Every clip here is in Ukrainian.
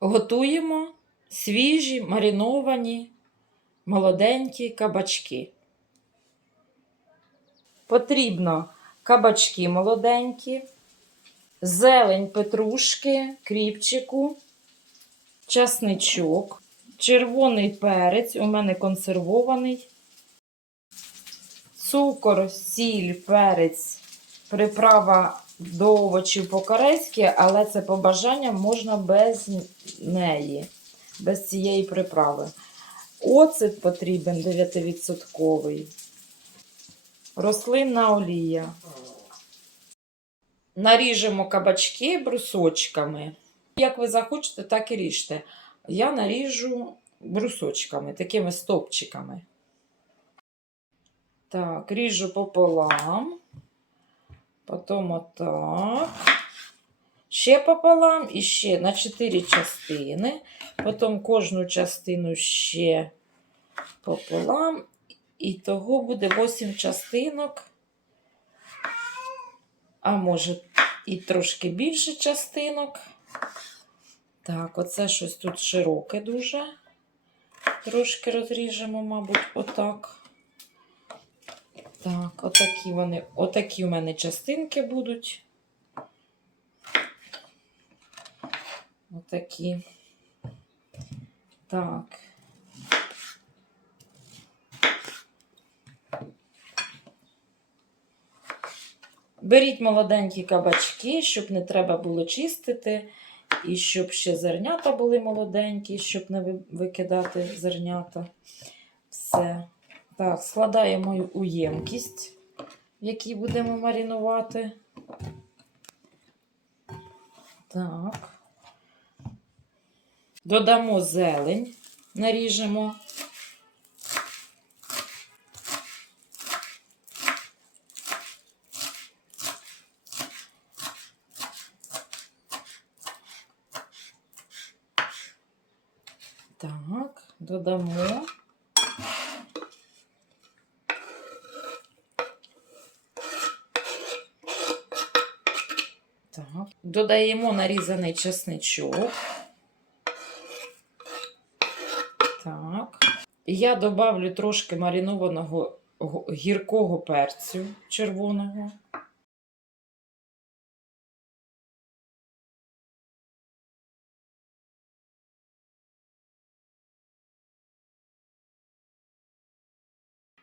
Готуємо свіжі, мариновані, молоденькі кабачки. Потрібно кабачки молоденькі, зелень петрушки, кріпчику, часничок, червоний перець, у мене консервований, цукор, сіль, перець, приправа до овочів по-корейськи, але це по бажанням можна без неї, без цієї приправи. Оцет потрібен 9%. Рослинна олія. Наріжемо кабачки брусочками. Як ви захочете, так і ріжте. Я наріжу брусочками, такими стопчиками. Так, ріжу пополам. Потім отак. Ще пополам і ще на 4 частини. Потім кожну частину ще пополам. І того буде 8 частинок. А може і трошки більше частинок. Так, оце щось тут широке дуже. Трошки розріжемо, мабуть, отак. Так, отакі вони, отакі у мене частинки будуть. Отакі. Так. Беріть молоденькі кабачки, щоб не треба було чистити, і щоб ще зернята були молоденькі, щоб не викидати зернята. Все. Так, складаємо у ємкість, в якій будемо маринувати. Так. Додамо зелень, наріжемо. Так, додамо. Так. Додаємо нарізаний чесничок. Так. Я добавлю трошки маринованого гіркого перцю червоного.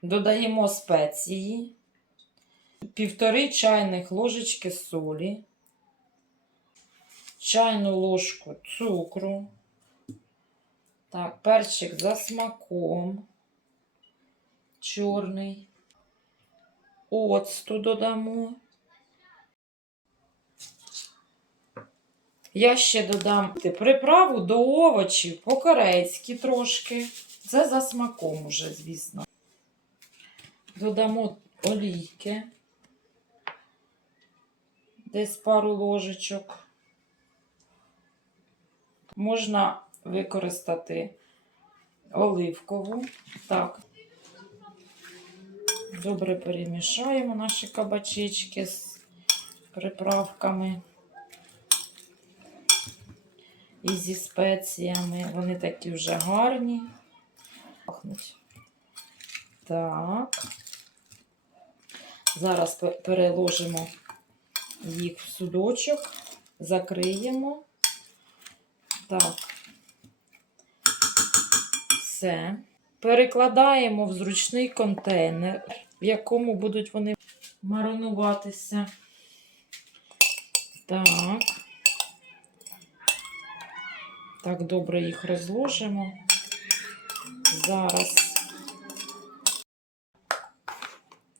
Додаємо спеції, півтори чайних ложечки солі, чайну ложку цукру. Так, перчик за смаком. Чорний. Оцту додамо. Я ще додам приправу до овочів по-корейськи трошки. Це за смаком уже, звісно. Додамо олійки. Десь пару ложечок. Можна використати оливкову. Так. Добре перемішаємо наші кабачечки з приправками і зі спеціями. Вони такі вже гарні. Так. Зараз переложимо їх в судочок, закриємо. Так. Все. Перекладаємо в зручний контейнер, в якому будуть вони маринуватися. Так. Так, добре їх розложимо. Зараз.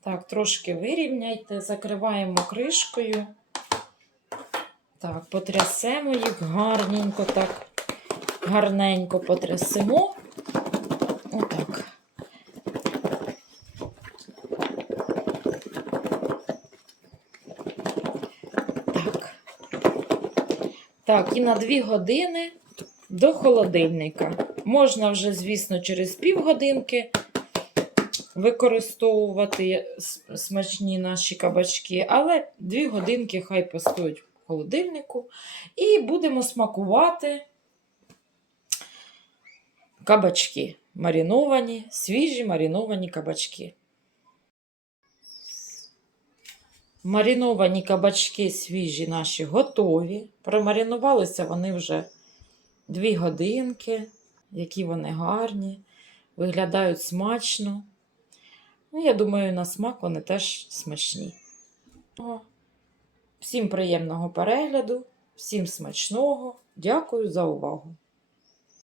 Так, трошки вирівняйте, закриваємо кришкою. Так, потрясемо їх гарненько, так, гарненько потрясемо. Отак. Так. Так, і на 2 години до холодильника. Можна вже, звісно, через півгодинки використовувати смачні наші кабачки, але 2 годинки хай постоять холодильнику. І будемо смакувати кабачки. Мариновані, свіжі мариновані кабачки. Мариновані кабачки свіжі наші готові. Промаринувалися вони вже дві годинки, які вони гарні, виглядають смачно. Ну, я думаю, на смак вони теж смачні. Всім приємного перегляду, всім смачного. Дякую за увагу.